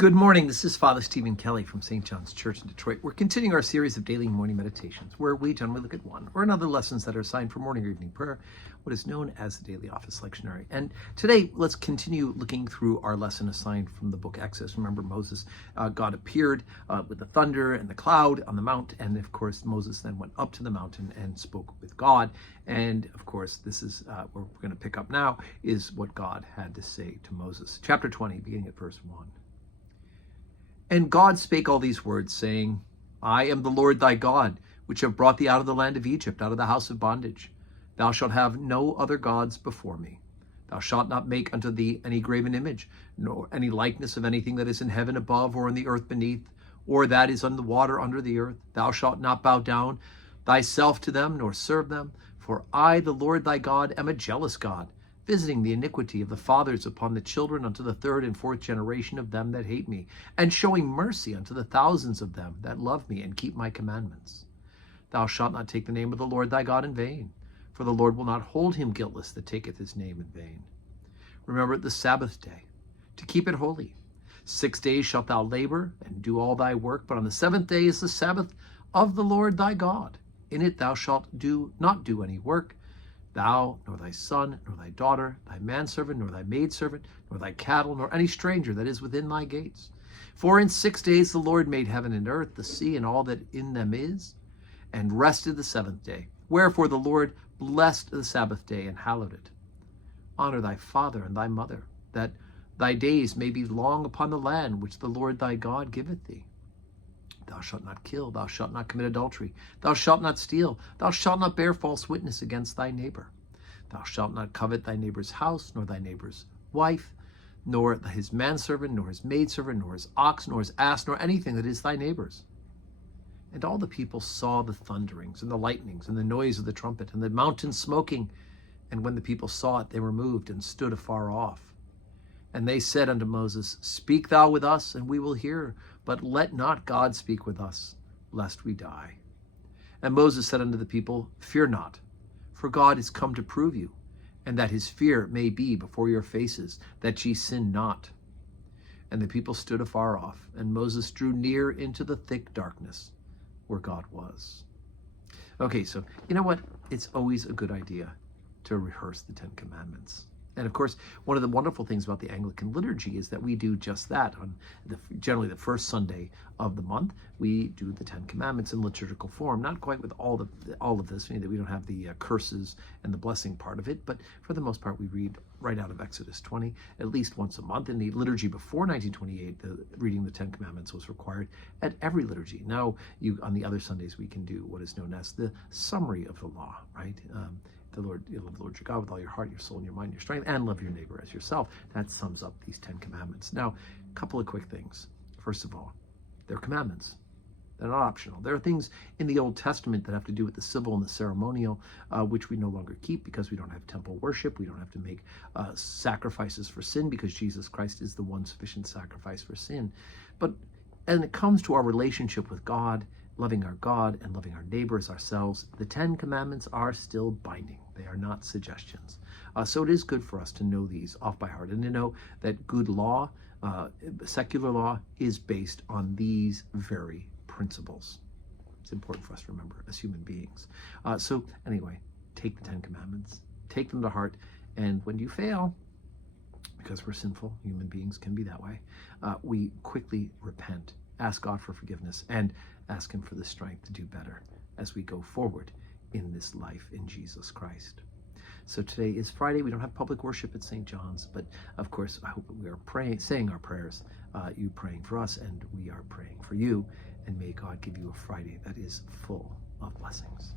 Good morning. This is Father Stephen Kelly from St. John's Church in Detroit. We're continuing our series of daily morning meditations where we generally look at one or another lessons that are assigned for morning or evening prayer, what is known as the Daily Office Lectionary. And today, let's continue looking through our lesson assigned from the book Exodus. Remember, Moses, God appeared with the thunder and the cloud on the mount. And of course, Moses then went up to the mountain and spoke with God. And of course, this is where we're going to pick up now is what God had to say to Moses. Chapter 20, beginning at verse 1. And God spake all these words, saying, I am the Lord thy God, which have brought thee out of the land of Egypt, out of the house of bondage. Thou shalt have no other gods before me. Thou shalt not make unto thee any graven image, nor any likeness of anything that is in heaven above, or in the earth beneath, or that is on the water under the earth. Thou shalt not bow down thyself to them, nor serve them. For I, the Lord thy God, am a jealous God, visiting the iniquity of the fathers upon the children unto the third and fourth generation of them that hate me, and showing mercy unto the thousands of them that love me and keep my commandments. Thou shalt not take the name of the Lord thy God in vain, for the Lord will not hold him guiltless that taketh his name in vain. Remember the Sabbath day, to keep it holy. 6 days shalt thou labor and do all thy work, but on the seventh day is the Sabbath of the Lord thy God. In it thou shalt not do any work, thou, nor thy son, nor thy daughter, thy manservant, nor thy maidservant, nor thy cattle, nor any stranger that is within thy gates. For in 6 days the Lord made heaven and earth, the sea, and all that in them is, and rested the seventh day. Wherefore the Lord blessed the Sabbath day and hallowed it. Honor thy father and thy mother, that thy days may be long upon the land which the Lord thy God giveth thee. Thou shalt not kill, thou shalt not commit adultery, thou shalt not steal, thou shalt not bear false witness against thy neighbor. Thou shalt not covet thy neighbor's house, nor thy neighbor's wife, nor his manservant, nor his maidservant, nor his ox, nor his ass, nor anything that is thy neighbor's. And all the people saw the thunderings, and the lightnings, and the noise of the trumpet, and the mountain smoking. And when the people saw it, they were moved, and stood afar off. And they said unto Moses, Speak thou with us, and we will hear, but let not God speak with us, lest we die. And Moses said unto the people, Fear not, for God is come to prove you, and that his fear may be before your faces, that ye sin not. And the people stood afar off, and Moses drew near into the thick darkness where God was. Okay, so you know what? It's always a good idea to rehearse the Ten Commandments. And of course, one of the wonderful things about the Anglican liturgy is that we do just that. On generally the first Sunday of the month, we do the Ten Commandments in liturgical form. Not quite with all of this, meaning that we don't have the curses and the blessing part of it, but for the most part, we read right out of Exodus 20 at least once a month. In the liturgy before 1928, reading the Ten Commandments was required at every liturgy. Now, on the other Sundays, we can do what is known as the summary of the law, right? You love the Lord your God with all your heart, your soul, and your mind, your strength, and love your neighbor as yourself. That sums up these 10 commandments. Now, a couple of quick things. First of all, they're commandments. They're not optional. There are things in the Old Testament that have to do with the civil and the ceremonial, which we no longer keep because we don't have temple worship. We don't have to make sacrifices for sin because Jesus Christ is the one sufficient sacrifice for sin. But when it comes to our relationship with God, loving our God and loving our neighbors, ourselves, the 10 commandments are still binding. They are not suggestions. So it is good for us to know these off by heart and to know that good law, secular law, is based on these very principles. It's important for us to remember as human beings. So anyway, take the 10 commandments, take them to heart, and when you fail, because we're sinful, human beings can be that way, we quickly repent, ask God for forgiveness, and ask him for the strength to do better as we go forward in this life in Jesus Christ. So today is Friday. We don't have public worship at St. John's, but of course, I hope that we are praying, saying our prayers, you praying for us, and we are praying for you, and may God give you a Friday that is full of blessings.